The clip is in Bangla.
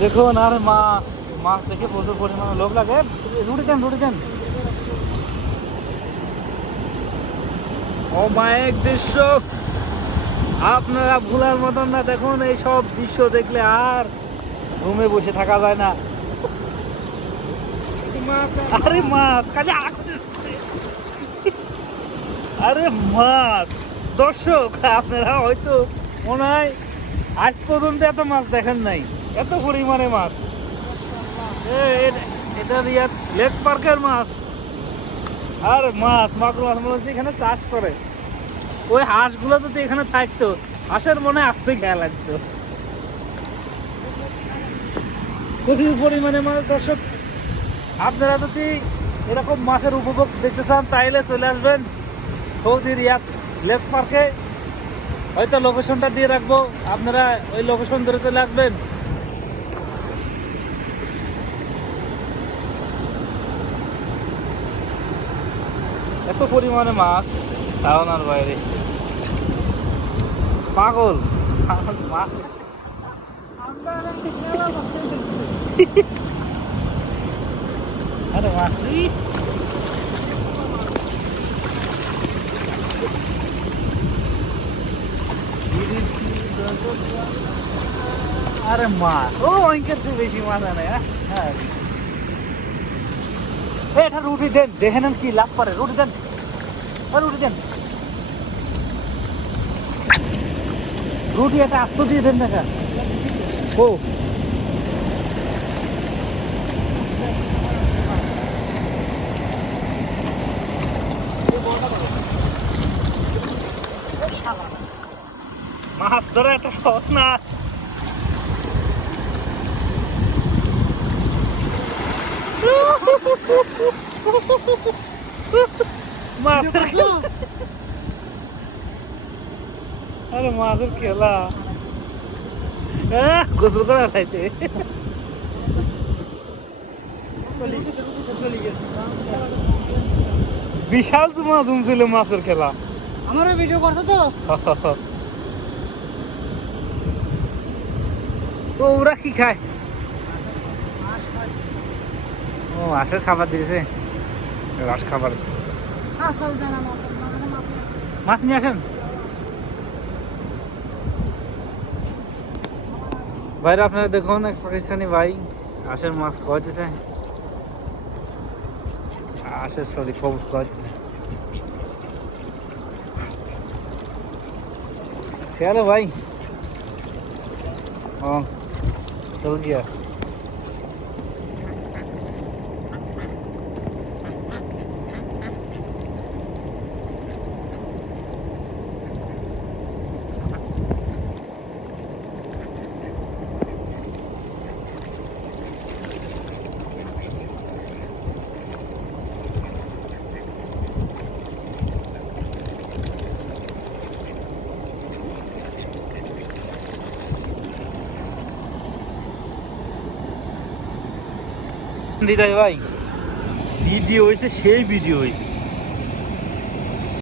দেখুন, আর মাছ মাছ দেখে প্রচুর পরিমাণে লোক লাগে। রুটি দেন রুটি দেন। অমায়িক দৃশ্য। আপনারা ভুলার মতন না দেখুন, এই সব দৃশ্য দেখলে আর রুমে বসে থাকা যায় না। আরে মাছ কাজে আরে মাছ, দর্শক, আপনারা হয়তো মনে হয় আজ পর্যন্ত এত মাছ দেখেন নাই। এত পরিমাণে মাছ। এটা রিয়াদ লেক পার্কের মাছ। আর মাছ, মাগুর মাছ, মনে হচ্ছে এখানে চাষ করে। ওই হাঁসগুলো যদি এখানে থাকতো, হাঁসের মনে আসতে খেয়াল লাগতো। প্রচুর পরিমাণে মাছ, দর্শক, আপনারা যদি এরকম মাছের উপভোগ দেখতে চান, তাইলে চলে আসবেন সৌদি রিয়াদ লেক পার্কে। হয়তো লোকেশনটা দিয়ে রাখব। আপনারা ওই লোকেশন ধরে চলে আসবেন। এত পরিমাণে মাছ ধারণার বাইরে। পাগল। পাগল মাছ আরে মাছ ই! আরে মাছ। ও অঙ্কের চেয়ে বেশি মাছ আনে হ্যাঁ? হ্যাঁ। এ, এটা রুটি দেন দেখে নেন কি লাভ করে রুটি দেন। রুটি দেন। রুটি এটা আস্ত দিয়ে দেখা। ও। মাছ ধরা এত সহজ না। আরে মাছের খেলা। গোসল করা খাইতে বিশাল ধুম ছিল মাছের খেলা। আমারও ভিডিও করছ তো? তো ওরা কি খায়? ও মাছের খাবার দিয়েছে। রাস খাবার। মাছ নিয়ে আসেন। ভাইরা, আপনারা দেখুন, এক পাকিস্তানি ভাই আশের মাছ খাওয়াইতেছে। আশের সরি কবুজ খাওয়াইছে খেয়ালো ভাই। ও চল গিয়া। হৃদয় ভাই। ভিডিও হয়েছে সেই ভিডিও হয়েছে